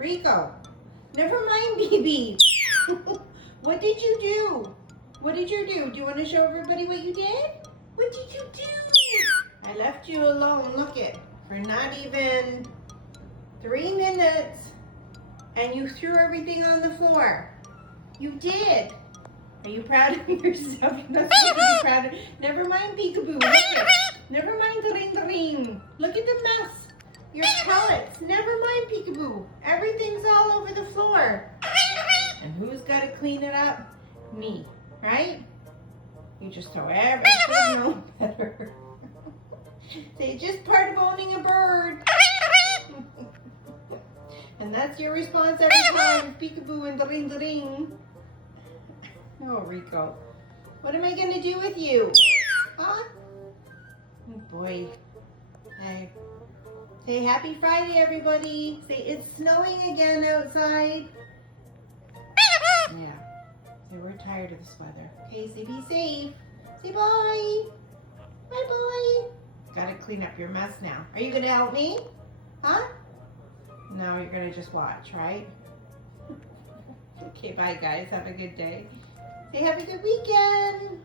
Ricco, never mind, BB. What did you do? What did you do? Do you want to show everybody what you did? What did you do? I left you alone, look it, for not even 3 minutes, and you threw everything on the floor. You did. Are you proud of yourself? You must be proud of. Never mind, peekaboo. Look it. Never mind, ring. Look at the mess. Your pellets. Never mind, peekaboo. Everything's all over the floor. And who's got to clean it up? Me, right? You just throw everything. No better. Say, just part of owning a bird. And that's your response every time. Peekaboo and the ring. Oh, Ricco. What am I going to do with you? Huh? Oh, boy. Hey. Say happy Friday, everybody. Say it's snowing again outside. Yeah. Say we're tired of this weather. Okay, say be safe. Say bye. Bye-bye. Gotta clean up your mess now. Are you going to help me? Huh? No, you're going to just watch, right? Okay, bye, guys. Have a good day. Say have a good weekend.